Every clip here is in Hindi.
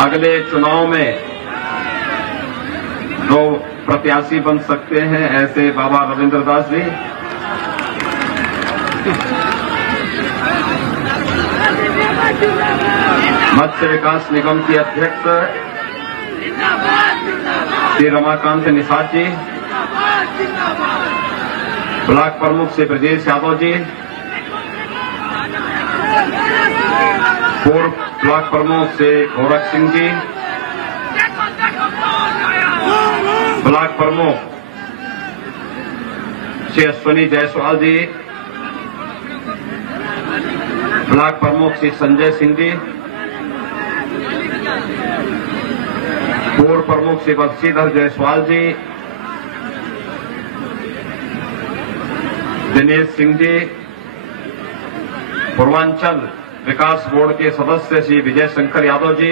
अगले चुनाव में जो प्रत्याशी बन सकते हैं ऐसे बाबा रविंद्र दास जी, मत्स्य विकास निगम की अध्यक्ष श्री रमाकांत निषाद जी, ब्लॉक प्रमुख श्री ब्रजेश यादव जी, पूर्व ब्लॉक प्रमुख श्री गोरख सिंह जी, ब्लॉक प्रमुख श्री अश्विनी जायसवाल जी, ब्लॉक प्रमुख श्री संजय सिंह जी, पूर्व प्रमुख श्री बंशीधर जायसवाल जी, दिनेश सिंह जी, पूर्वांचल विकास बोर्ड के सदस्य श्री विजय शंकर यादव जी,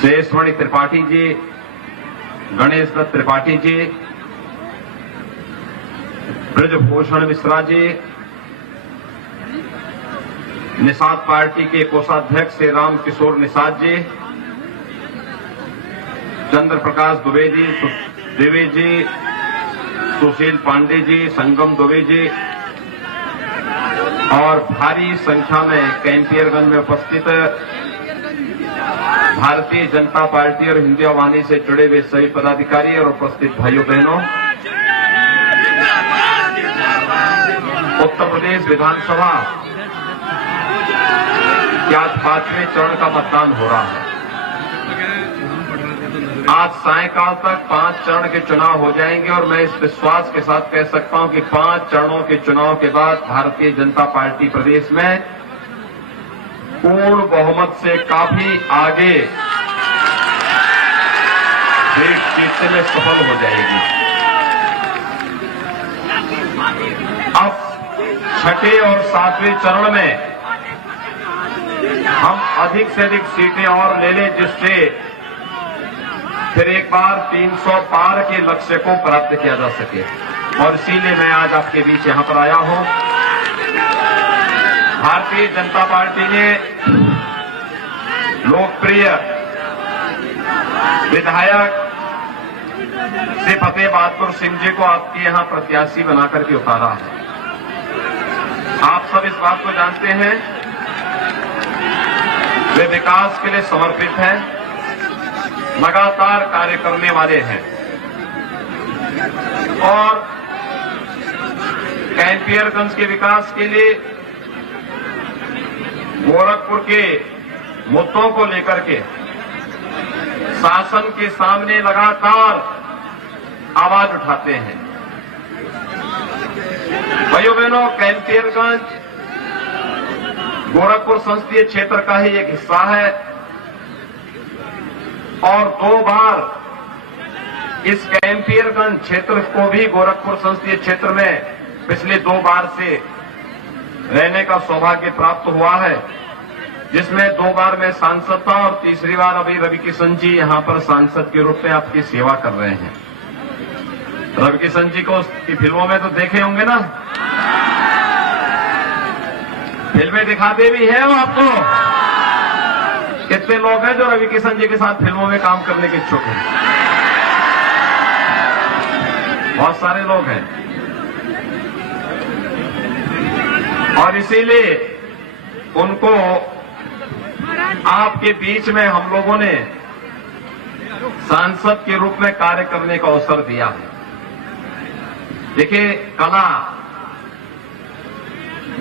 शेषमणि त्रिपाठी जी, गणेश दत्त त्रिपाठी जी, ब्रजभूषण मिश्रा जी, निषाद पार्टी के कोषाध्यक्ष श्री राम किशोर निषाद जी, चंद्र प्रकाश दुबे जी, सुशील पांडे जी, संगम दुबे जी और भारी संख्या में कैंपियरगंज में उपस्थित भारतीय जनता पार्टी और हिंदी वाहिनी से जुड़े हुए सभी पदाधिकारी और उपस्थित भाइयों बहनों, उत्तर प्रदेश विधानसभा के आज 5वें चरण का मतदान हो रहा है। आज सायंकाल तक 5 चरण के चुनाव हो जाएंगे और मैं इस विश्वास के साथ कह सकता हूं कि 5 चरणों के चुनाव के बाद भारतीय जनता पार्टी प्रदेश में पूर्ण बहुमत से काफी आगे सीट जीतने में सफल हो जाएगी। अब 6ठे और 7वें चरण में हम अधिक से अधिक सीटें और ले लें जिससे फिर एक बार 300 पार के लक्ष्य को प्राप्त किया जा सके, और इसीलिए मैं आज आपके बीच यहां पर आया हूं। भारतीय जनता पार्टी ने लोकप्रिय विधायक श्री फतेह बहादुर सिंह जी को आपके यहां प्रत्याशी बनाकर के उतारा है। आप सब इस बात को जानते हैं, वे विकास के लिए समर्पित हैं, लगातार कार्य करने वाले हैं और कैंपियरगंज के विकास के लिए गोरखपुर के मुद्दों को लेकर के शासन के सामने लगातार आवाज उठाते हैं। भाइयों बहनों, कैंपियरगंज गोरखपुर संसदीय क्षेत्र का ही एक हिस्सा है और 2 बार इस कैंपियरगंज क्षेत्र को भी गोरखपुर संसदीय क्षेत्र में पिछले 2 बार से रहने का सौभाग्य प्राप्त हुआ है, जिसमें 2 बार मैं सांसद था और तीसरी बार अभी रवि किशन जी यहां पर सांसद के रूप में आपकी सेवा कर रहे हैं। रवि किशन जी को उसकी फिल्मों में तो देखे होंगे ना, फिल्में दिखाते भी हैं वो आपको। कितने लोग हैं जो रवि किशन जी के साथ फिल्मों में काम करने के इच्छुक हैं? बहुत सारे लोग हैं और इसीलिए उनको आपके बीच में हम लोगों ने सांसद के रूप में कार्य करने का अवसर दिया है। देखिए, कला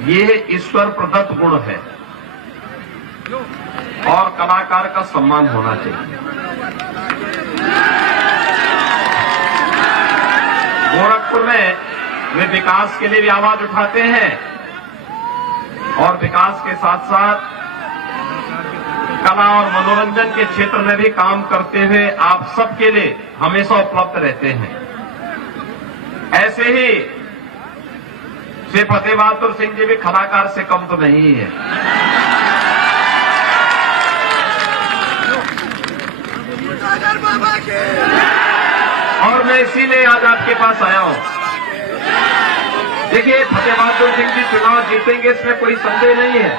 ये ईश्वर प्रदत्त गुण है और कलाकार का सम्मान होना चाहिए। गोरखपुर में वे विकास के लिए भी आवाज उठाते हैं और विकास के साथ साथ कला और मनोरंजन के क्षेत्र में भी काम करते हुए आप सबके लिए हमेशा उपलब्ध रहते हैं। ऐसे ही श्री फतेह बहादुर सिंह जी भी कलाकार से कम तो नहीं है। और मैं इसीलिए आज आपके पास आया हूं। देखिए, फतेह बहादुर सिंह जी चुनाव जीतेंगे, इसमें कोई संदेह नहीं है।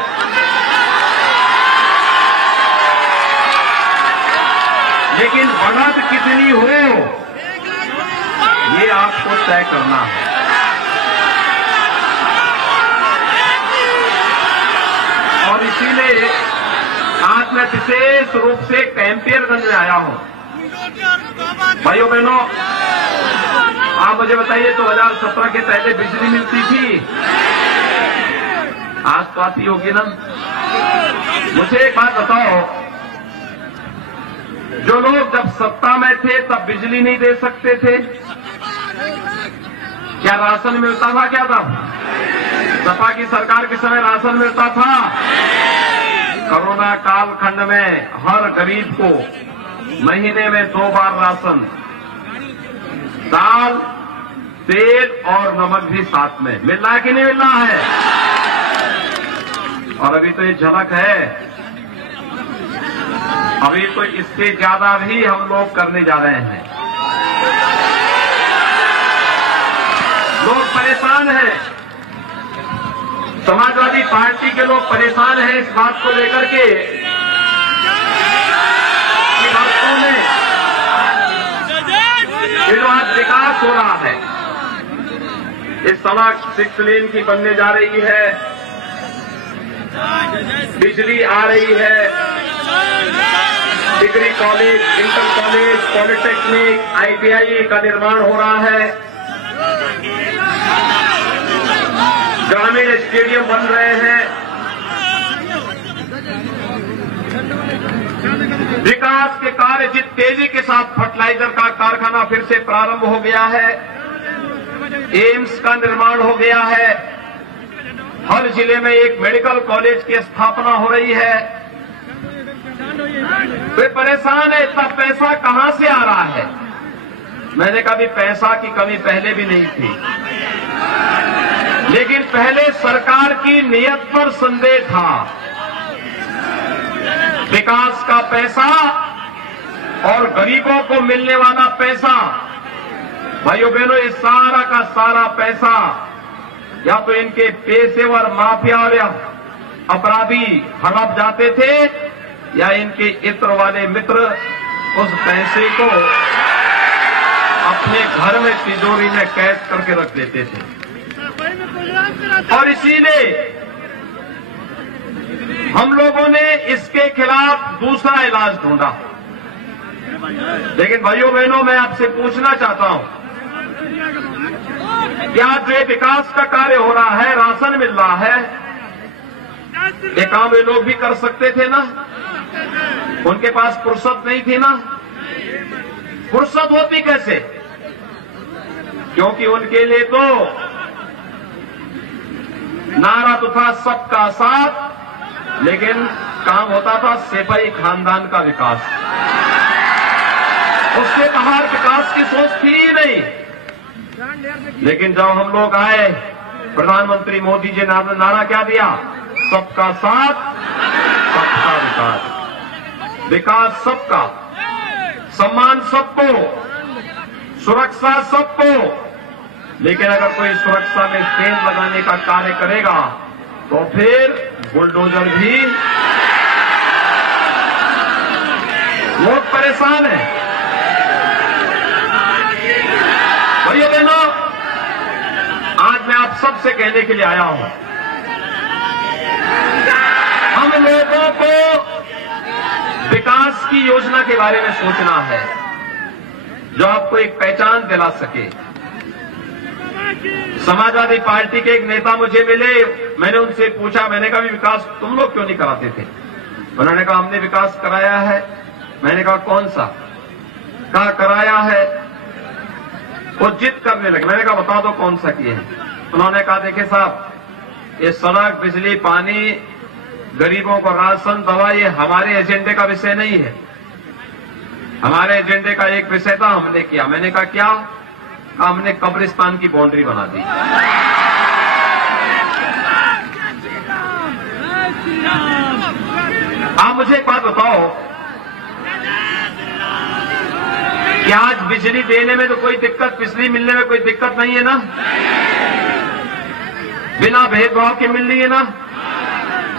लेकिन बढ़त कितनी हो ये आपको तय करना है। और इसीलिए आज मैं विशेष रूप से कैंपियरगंज में आया हूं। भाइयों बहनों, आप मुझे बताइए 2017 के पहले बिजली मिलती थी? आज तो आती होगी ना। मुझे एक बात बताओ, जो लोग जब सत्ता में थे तब बिजली नहीं दे सकते थे, क्या राशन मिलता था? क्या था? सपा की सरकार के समय राशन मिलता था। कोरोना कालखंड में हर गरीब को महीने में 2 बार राशन, दाल, तेल और नमक भी साथ में मिल रहा है कि नहीं मिल रहा है? और अभी तो ये झलक है, अभी तो इससे ज्यादा भी हम लोग करने जा रहे हैं। लोग परेशान हैं, समाजवादी पार्टी के लोग परेशान हैं इस बात को लेकर के कि वास्तव में ये जो आज विकास हो रहा है, इस सड़क 6 लेन की बनने जा रही है, बिजली आ रही है, degree college, inter college, polytechnic, ITI का निर्माण हो रहा है, ग्रामीण स्टेडियम बन रहे हैं। विकास के कार्य जिस तेजी के साथ फर्टिलाइजर का कारखाना फिर से प्रारंभ हो गया है, एम्स का निर्माण हो गया है, हर जिले में एक मेडिकल कॉलेज की स्थापना हो रही है। वे परेशान है, इतना पैसा कहां से आ रहा है? मैंने कभी पैसा की कमी पहले भी नहीं थी, लेकिन पहले सरकार की नीयत पर संदेह था। विकास का पैसा और गरीबों को मिलने वाला पैसा, भाइयों बहनों, ये सारा का सारा पैसा या तो इनके पेशेवर माफिया और अपराधी हड़प जाते थे, या इनके इत्र वाले मित्र उस पैसे को अपने घर में तिजोरी में कैद करके रख देते थे। और इसीलिए हम लोगों ने इसके खिलाफ दूसरा इलाज ढूंढा। लेकिन भाइयों बहनों, मैं आपसे पूछना चाहता हूं, क्या जो विकास का कार्य हो रहा है, राशन मिल रहा है, ये काम वे लोग भी कर सकते थे ना? उनके पास फुर्सत नहीं थी ना? फुर्सत होती कैसे? क्योंकि उनके लिए तो नारा तो था सबका साथ, लेकिन काम होता था सेपाई खानदान का विकास। उससे बाहर विकास की सोच थी ही नहीं। लेकिन जब हम लोग आए, प्रधानमंत्री मोदी जी ने नारा क्या दिया? सबका साथ, सबका विकास। विकास सबका, सम्मान सबको, सुरक्षा सबको। लेकिन अगर कोई सुरक्षा में सेंध लगाने का कार्य करेगा तो फिर बुलडोजर भी। लोग परेशान हैं। भाइयों बहनों, आज मैं आप सबसे कहने के लिए आया हूं, हम लोगों को विकास की योजना के बारे में सोचना है जो आपको एक पहचान दिला सके। समाजवादी पार्टी के एक नेता मुझे मिले, मैंने उनसे पूछा, मैंने कहा विकास तुम लोग क्यों नहीं कराते थे? उन्होंने कहा हमने विकास कराया है। मैंने कहा कौन सा? कहा कराया है। वो जिद करने लगे। मैंने कहा बता दो कौन सा किए हैं। उन्होंने कहा देखिए साहब, ये सड़क, बिजली, पानी, गरीबों को राशन, दवा, ये हमारे एजेंडे का विषय नहीं है। हमारे एजेंडे का एक विषय था, हमने किया। मैंने कहा क्या? हमने कब्रिस्तान की बाउंड्री बना दी। आप मुझे एक बात बताओ कि आज बिजली देने में तो कोई दिक्कत, बिजली मिलने में कोई दिक्कत नहीं है ना? बिना भेदभाव के मिल रही है ना?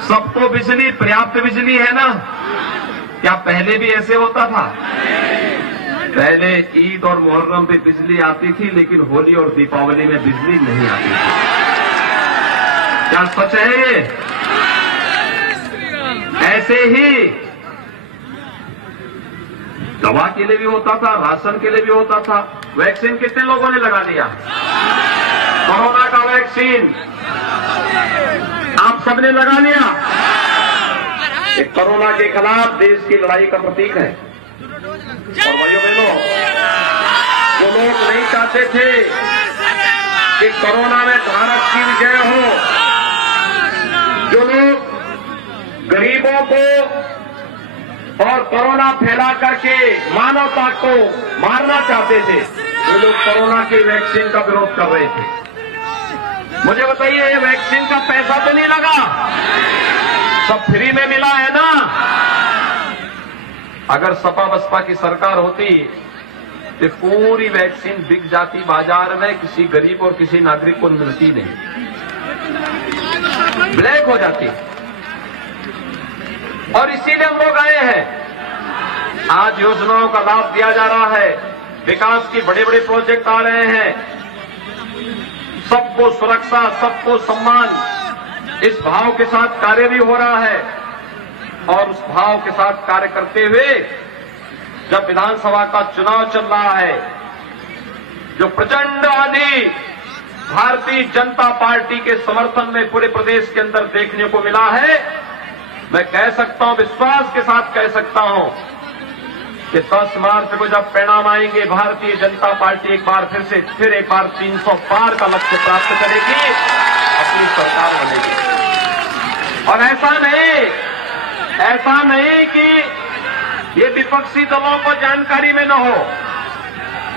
सबको बिजली, पर्याप्त बिजली है ना? क्या पहले भी ऐसे होता था? पहले ईद और मुहर्रम पे बिजली आती थी, लेकिन होली और दीपावली में बिजली नहीं आती थी। क्या सच है ये? ऐसे ही दवा के लिए भी होता था, राशन के लिए भी होता था। वैक्सीन कितने लोगों ने लगा लिया? कोरोना का वैक्सीन आप सबने लगा लिया। एक कोरोना के खिलाफ देश की लड़ाई का प्रतीक है। और भाइयों बहनों, जो लोग नहीं चाहते थे कि कोरोना में भारत की विजय हो, जो लोग गरीबों को और कोरोना फैला करके मानवता को मारना चाहते थे, वो लोग कोरोना की वैक्सीन का विरोध कर रहे थे। मुझे बताइए, ये वैक्सीन का पैसा तो नहीं लगा? सब फ्री में मिला है ना? अगर सपा बसपा की सरकार होती तो पूरी वैक्सीन बिक जाती बाजार में, किसी गरीब और किसी नागरिक को मिलती नहीं, ब्लैक हो जाती। और इसीलिए हम लोग आए हैं। आज योजनाओं का लाभ दिया जा रहा है, विकास के बड़े बड़े प्रोजेक्ट आ रहे हैं, सबको सुरक्षा, सबको सम्मान, इस भाव के साथ कार्य भी हो रहा है। और उस भाव के साथ कार्य करते हुए जब विधानसभा का चुनाव चल रहा है, जो प्रचंड आंधी भारतीय जनता पार्टी के समर्थन में पूरे प्रदेश के अंदर देखने को मिला है, मैं कह सकता हूं, विश्वास के साथ कह सकता हूं कि 10 मार्च को जब परिणाम आएंगे, भारतीय जनता पार्टी एक बार फिर एक बार 300 पार का लक्ष्य प्राप्त करेगी, अपनी सरकार बनेगी। और ऐसा नहीं कि ये विपक्षी दलों को जानकारी में न हो।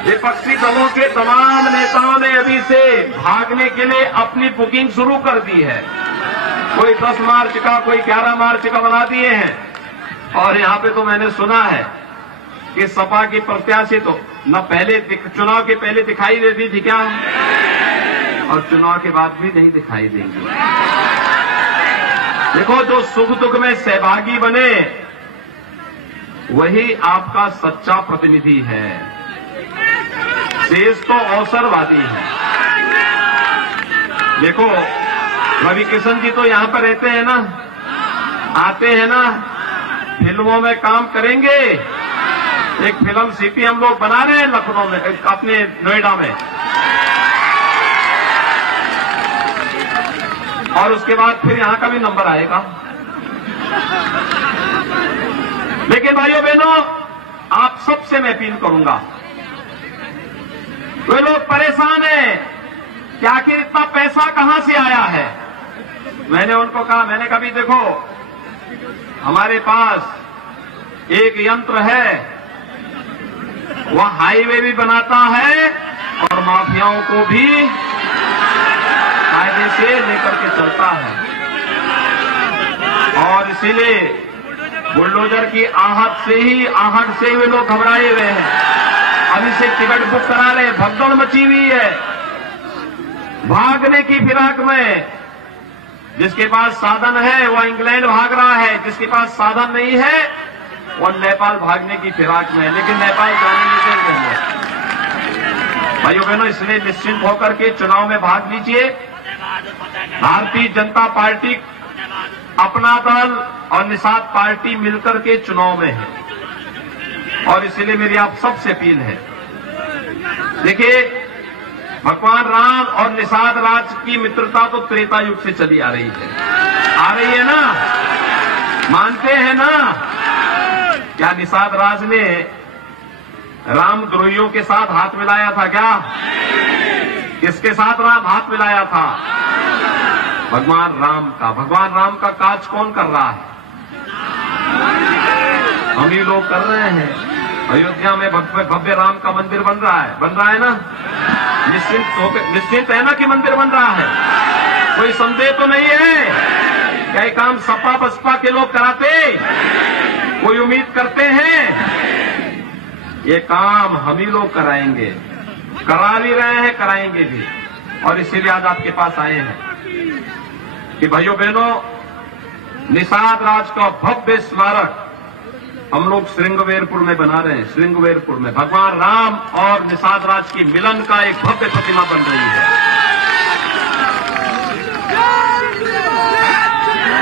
विपक्षी दलों के तमाम नेताओं ने अभी से भागने के लिए अपनी बुकिंग शुरू कर दी है। कोई 10 मार्च का, कोई 11 मार्च का बना दिए हैं। और यहां पे तो मैंने सुना है कि सपा की प्रत्याशी तो न पहले चुनाव के पहले दिखाई देती थी क्या, और चुनाव के बाद भी नहीं दिखाई देंगी। देखो, जो सुख दुख में सहभागी बने वही आपका सच्चा प्रतिनिधि है। देश तो अवसरवादी है। देखो, रवि किशन जी तो यहां पर रहते हैं ना, आते हैं ना, फिल्मों में काम करेंगे। एक फिल्म सिटी हम लोग बना रहे हैं लखनऊ में, अपने नोएडा में, और उसके बाद फिर यहां का भी नंबर आएगा। लेकिन भाइयों बहनों, आप सबसे मैं अपील करूंगा, वे लोग परेशान हैं कि आखिर इतना पैसा कहां से आया है। मैंने उनको कहा, मैंने कहा भी देखो, हमारे पास एक यंत्र है, वह हाईवे भी बनाता है और माफियाओं को भी कायदे से लेकर के चलता है। और इसीलिए बुलडोजर की आहट से वे लोग घबराए हुए हैं। अभी से टिकट बुक करा रहे, भगदड़ मची हुई है। भागने की फिराक में, जिसके पास साधन है वह इंग्लैंड भाग रहा है, जिसके पास साधन नहीं है वह नेपाल भागने की फिराक में है, लेकिन नेपाल जाने नहीं देंगे। भाइयों बहनों, इसलिए निश्चिंत होकर के चुनाव में भाग लीजिए। भारतीय जनता पार्टी, अपना दल और निषाद पार्टी मिलकर के चुनाव में है, और इसलिए मेरी आप सबसे अपील है। देखिए, भगवान राम और निषाद राज की मित्रता तो त्रेता युग से चली आ रही है ना? मानते हैं ना? क्या निषाद राज ने रामद्रोहियों के साथ हाथ मिलाया था क्या? किसके साथ राम हाथ मिलाया था? भगवान राम का। भगवान राम का काज कौन कर रहा है? हम ही लोग कर रहे हैं। अयोध्या में भव्य राम का मंदिर बन रहा है ना? निश्चिंत है ना कि मंदिर बन रहा है? कोई संदेह तो नहीं है? क्या ये काम सपा बसपा के लोग कराते? कोई उम्मीद करते हैं? ये काम हम ही लोग कराएंगे, करा भी रहे हैं, कराएंगे भी। और इसीलिए आज आपके पास आए हैं कि भाइयों बहनों, निषाद राज का भव्य स्मारक हम लोग श्रृंगवेरपुर में बना रहे हैं। श्रृंगवेरपुर में भगवान राम और निषाद राज की मिलन का एक भव्य प्रतिमा बन रही है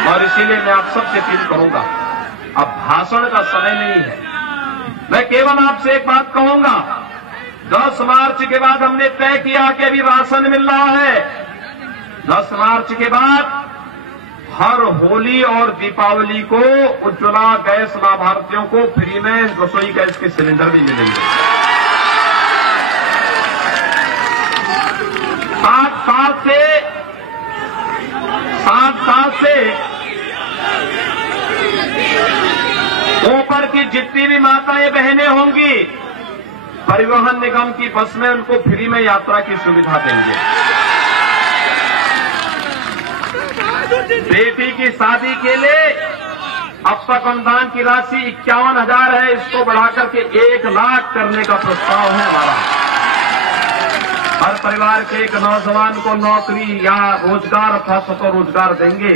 और इसीलिए मैं आप सबसे अपील करूंगा, अब भाषण का समय नहीं है। मैं केवल आपसे एक बात कहूंगा, 10 मार्च के बाद हमने तय किया कि अभी राशन मिल रहा है। 10 मार्च के बाद हर होली और दीपावली को उज्ज्वला गैस लाभार्थियों को फ्री में रसोई गैस के सिलेंडर भी मिलेंगे। 7 साल से ऊपर की जितनी भी माताएं बहनें होंगी, परिवहन निगम की बस में उनको फ्री में यात्रा की सुविधा देंगे। बेटी की शादी के लिए अब तक अनुदान की राशि 51,000 है, इसको बढ़ाकर के 1 लाख करने का प्रस्ताव है हमारा। हर परिवार के एक नौजवान को नौकरी या रोजगार अथवा स्वतः रोजगार देंगे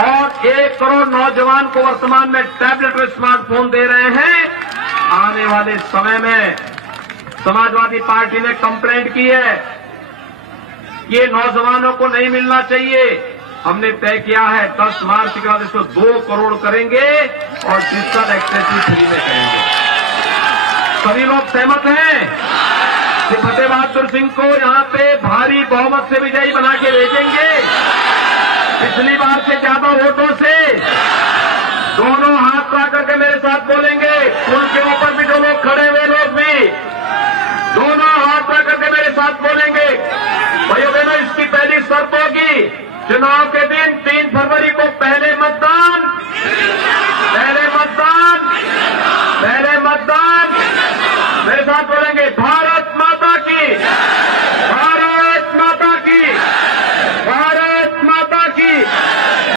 और 1 करोड़ नौजवान को वर्तमान में टैबलेट और स्मार्टफोन दे रहे हैं। आने वाले समय में समाजवादी पार्टी ने कंप्लेंट की है, ये नौजवानों को नहीं मिलना चाहिए। हमने तय किया है 10 मार्च के बाद इसको 2 करोड़ करेंगे और डिजिटल एक्सेस फ्री में करेंगे। सभी लोग सहमत हैं कि फतेह बहादुर सिंह को यहां पे भारी बहुमत से विजयी बना के भेजेंगे, पिछली बार से ज्यादा वोटों से। दोनों हाथ ला करके मेरे साथ बोलेंगे, पुल के ऊपर भी जो लोग खड़े हुए लोग भी दोनों हाथ ला करके मेरे साथ बोलेंगे। भाइयों बहनों, इसकी पहली शर्त होगी चुनाव के दिन 3